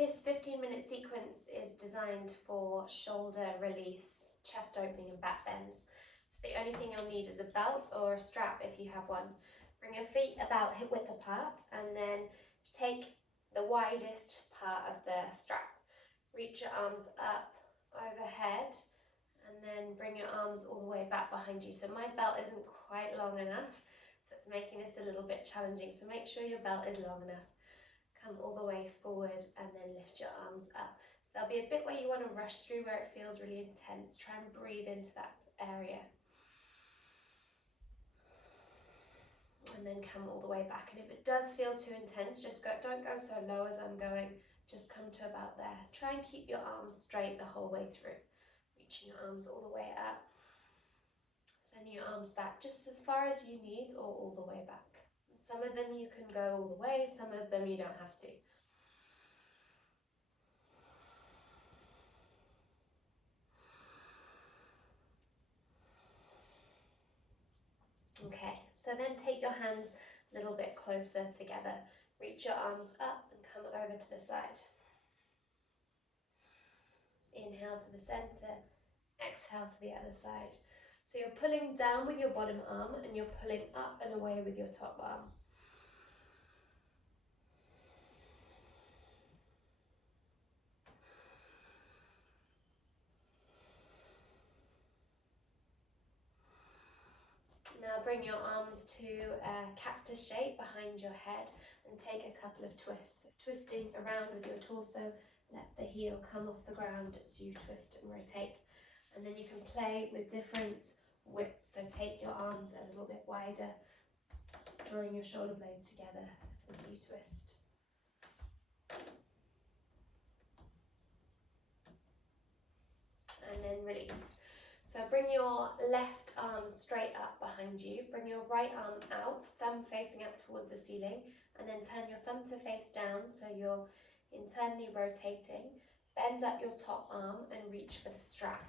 This 15-minute sequence is designed for shoulder release, chest opening and back bends. So the only thing you'll need is a belt or a strap if you have one. Bring your feet about hip width apart and then take the widest part of the strap. Reach your arms up overhead and then bring your arms all the way back behind you. So my belt isn't quite long enough, so it's making this a little bit challenging. So make sure your belt is long enough. Come all the way forward and then lift your arms up. So there'll be a bit where you want to rush through, where it feels really intense. Try and breathe into that area. And then come all the way back. And if it does feel too intense, just don't go so low as I'm going. Just come to about there. Try and keep your arms straight the whole way through. Reaching your arms all the way up. Sending your arms back just as far as you need or all the way back. Some of them you can go all the way, some of them you don't have to. Okay, so then take your hands a little bit closer together. Reach your arms up and come over to the side. Inhale to the center, exhale to the other side. So you're pulling down with your bottom arm and you're pulling up and away with your top arm. Now bring your arms to a cactus shape behind your head and take a couple of twists. So twisting around with your torso, let the heel come off the ground as you twist and rotate. And then you can play with different widths, so take your arms a little bit wider, drawing your shoulder blades together as you twist. And then release. So bring your left arm straight up behind you, bring your right arm out, thumb facing up towards the ceiling, and then turn your thumb to face down so you're internally rotating. Bend up your top arm and reach for the strap.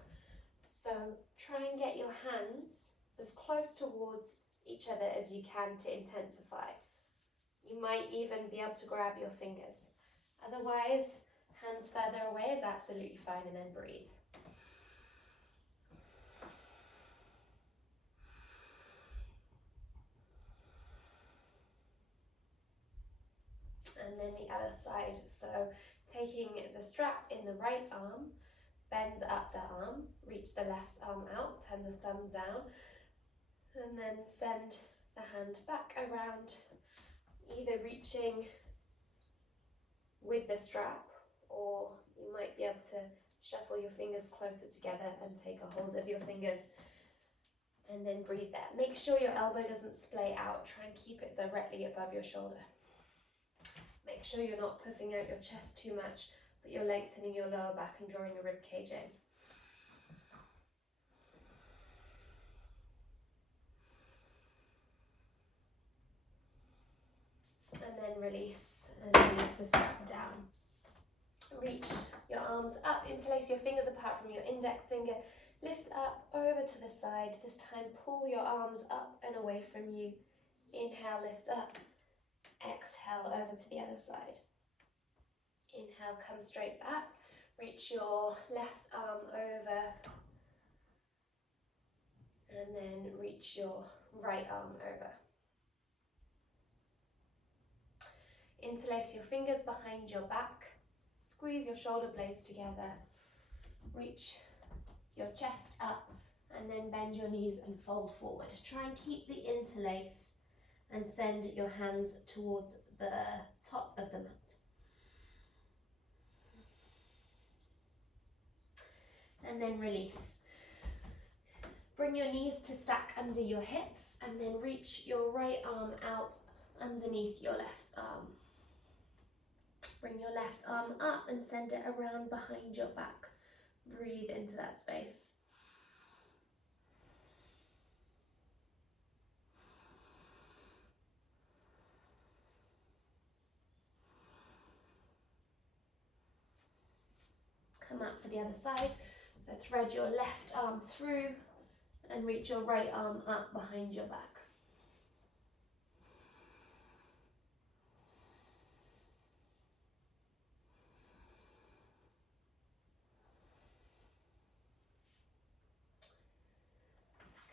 So try and get your hands as close towards each other as you can to intensify. You might even be able to grab your fingers. Otherwise, hands further away is absolutely fine, and then breathe. And then the other side. So taking the strap in the right arm, bend up the arm, reach the left arm out, turn the thumb down, and then send the hand back around, either reaching with the strap, or you might be able to shuffle your fingers closer together and take a hold of your fingers, and then breathe there. Make sure your elbow doesn't splay out. Try and keep it directly above your shoulder. Make sure you're not puffing out your chest too much, but you're lengthening your lower back and drawing your rib cage in. And then release, and release the strap down. Reach your arms up, interlace your fingers apart from your index finger, lift up over to the side. This time pull your arms up and away from you. Inhale, lift up. Exhale, over to the other side. Inhale, come straight back. Reach your left arm over. And then reach your right arm over. Interlace your fingers behind your back. Squeeze your shoulder blades together. Reach your chest up and then bend your knees and fold forward. Try and keep the interlace and send your hands towards the top of the mat. And then release. Bring your knees to stack under your hips and then reach your right arm out underneath your left arm. Bring your left arm up and send it around behind your back. Breathe into that space. Come up for the other side. So thread your left arm through and reach your right arm up behind your back.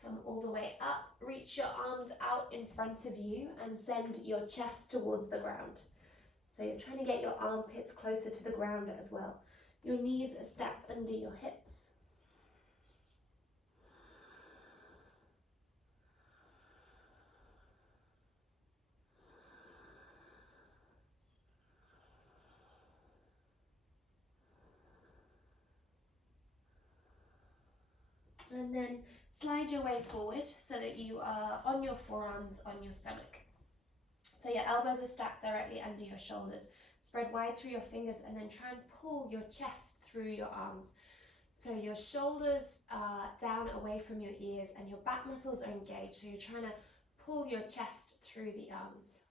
Come all the way up, reach your arms out in front of you and send your chest towards the ground. So you're trying to get your armpits closer to the ground as well. Your knees are stacked under your hips. And then slide your way forward so that you are on your forearms on your stomach. So your elbows are stacked directly under your shoulders. Spread wide through your fingers and then try and pull your chest through your arms. So your shoulders are down away from your ears and your back muscles are engaged. So you're trying to pull your chest through the arms.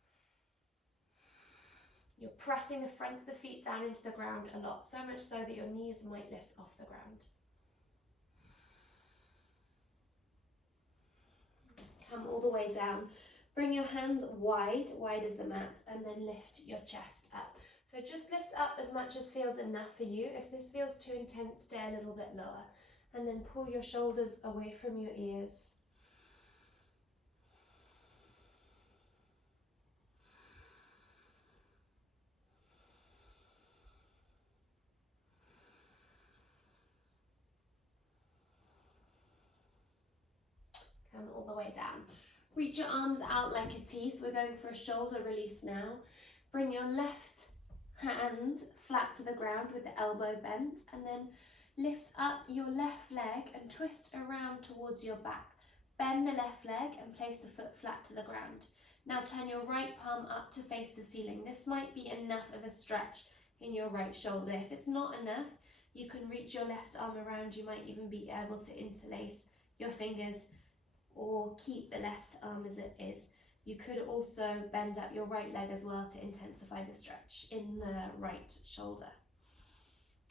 You're pressing the fronts of the feet down into the ground a lot, so much so that your knees might lift off the ground. Come all the way down. Bring your hands wide as the mat, and then lift your chest up. So just lift up as much as feels enough for you. If this feels too intense, stay a little bit lower. And then pull your shoulders away from your ears. Come all the way down. Reach your arms out like a teeth. We're going for a shoulder release now. Bring your left hand flat to the ground with the elbow bent, and then lift up your left leg and twist around towards your back. Bend the left leg and place the foot flat to the ground. Now turn your right palm up to face the ceiling. This might be enough of a stretch in your right shoulder. If it's not enough, you can reach your left arm around. You might even be able to interlace your fingers or keep the left arm as it is. You could also bend up your right leg as well to intensify the stretch in the right shoulder.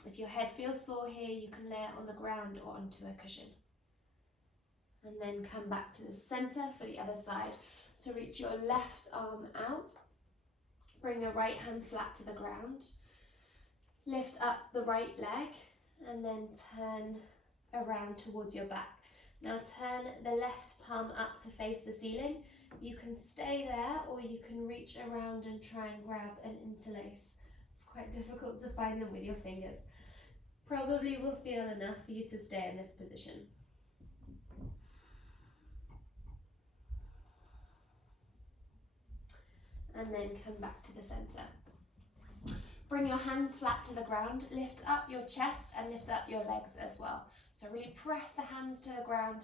If your head feels sore here, you can lay it on the ground or onto a cushion. And then come back to the center for the other side. So reach your left arm out, bring your right hand flat to the ground, lift up the right leg, and then turn around towards your back. Now turn the left palm up to face the ceiling. You can stay there or you can reach around and try and grab an interlace. It's quite difficult to find them with your fingers. Probably will feel enough for you to stay in this position. And then come back to the center. Bring your hands flat to the ground, lift up your chest and lift up your legs as well. So really press the hands to the ground,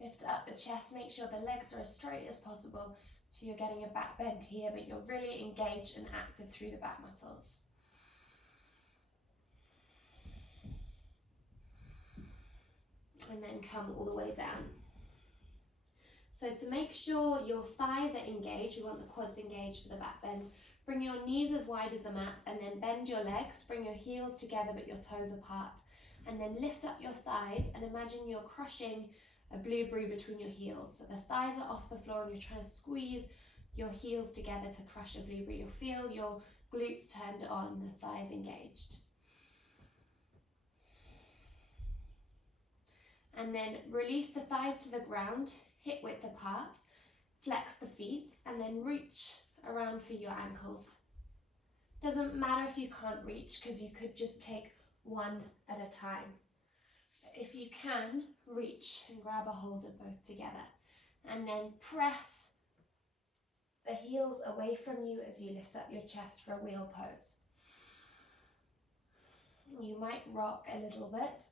lift up the chest, make sure the legs are as straight as possible. So you're getting a back bend here, but you're really engaged and active through the back muscles. And then come all the way down. So to make sure your thighs are engaged, you want the quads engaged for the back bend, bring your knees as wide as the mat and then bend your legs, bring your heels together but your toes apart. And then lift up your thighs and imagine you're crushing a blueberry between your heels. So the thighs are off the floor and you're trying to squeeze your heels together to crush a blueberry. You'll feel your glutes turned on, the thighs engaged. And then release the thighs to the ground, hip width apart, flex the feet, and then reach around for your ankles. Doesn't matter if you can't reach, because you could just take one at a time. If you can, reach and grab a hold of both together. And then press the heels away from you as you lift up your chest for a wheel pose. You might rock a little bit.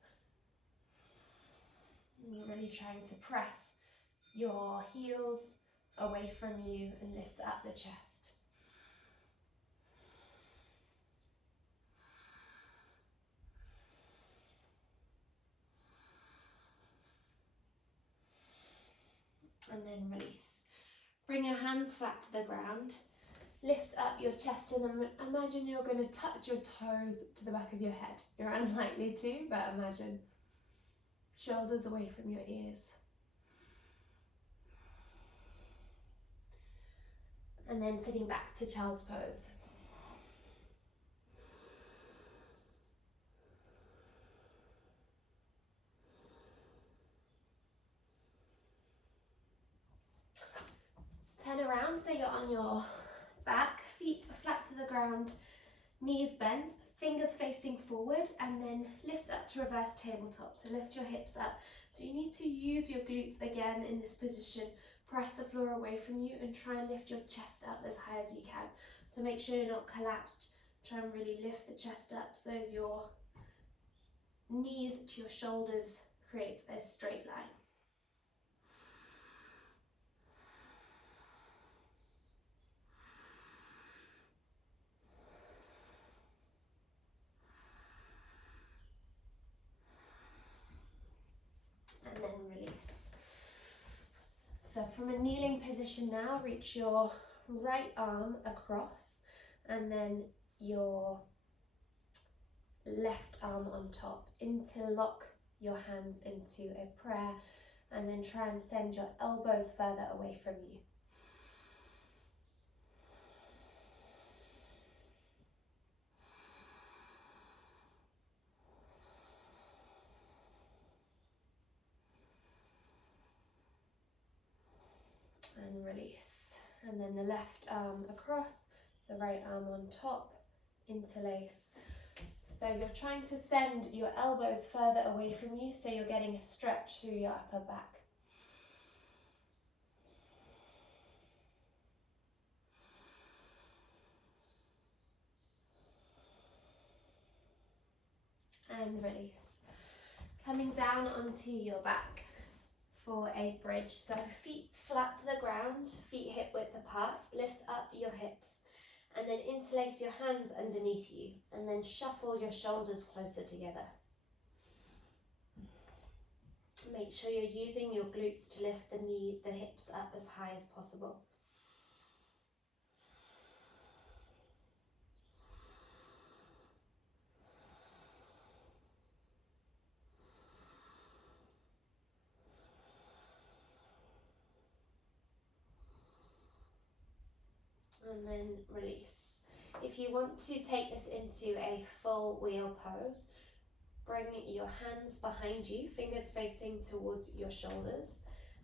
You're really trying to press your heels away from you and lift up the chest. And then release. Bring your hands flat to the ground. Lift up your chest and then imagine you're going to touch your toes to the back of your head. You're unlikely to, but imagine. Shoulders away from your ears. And then sitting back to child's pose. around so you're on your back, feet flat to the ground, knees bent, fingers facing forward, and then lift up to reverse tabletop. So lift your hips up. So you need to use your glutes again in this position. Press the floor away from you and try and lift your chest up as high as you can. So make sure you're not collapsed. Try and really lift the chest up so your knees to your shoulders creates a straight line. And then release. So from a kneeling position now, reach your right arm across and then your left arm on top. Interlock your hands into a prayer and then try and send your elbows further away from you. And release. And then the left arm across, the right arm on top, interlace. So you're trying to send your elbows further away from you so you're getting a stretch through your upper back. And release. Coming down onto your back for a bridge. So feet flat to the ground, feet hip width apart, lift up your hips and then interlace your hands underneath you and then shuffle your shoulders closer together. Make sure you're using your glutes to lift the hips up as high as possible. And then release. If you want to take this into a full wheel pose, bring your hands behind you, fingers facing towards your shoulders,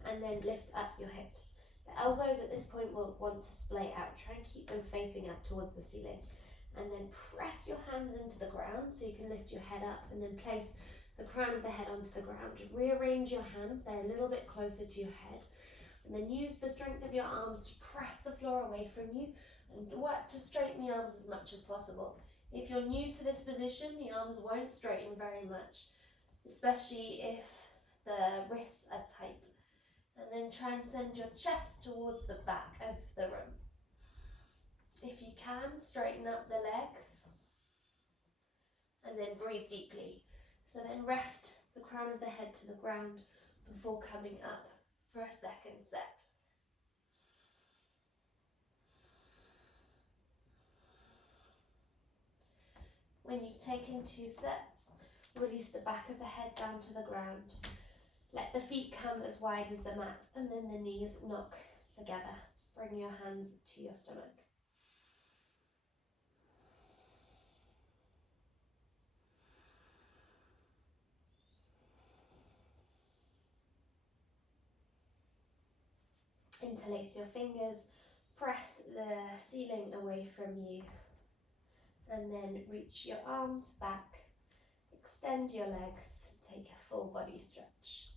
and then lift up your hips. The elbows at this point will want to splay out. Try and keep them facing up towards the ceiling. And then press your hands into the ground so you can lift your head up and then place the crown of the head onto the ground. Rearrange your hands, they're a little bit closer to your head. And then use the strength of your arms to press the floor away from you and work to straighten the arms as much as possible. If you're new to this position, the arms won't straighten very much, especially if the wrists are tight. And then try and send your chest towards the back of the room. If you can, straighten up the legs and then breathe deeply. So then rest the crown of the head to the ground before coming up for a second set. When you've taken 2 sets, release the back of the head down to the ground. Let the feet come as wide as the mat and then the knees knock together. Bring your hands to your stomach. Interlace your fingers, press the ceiling away from you, and then reach your arms back, extend your legs, take a full body stretch.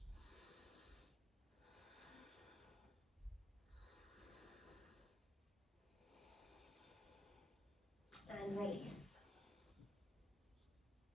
And release.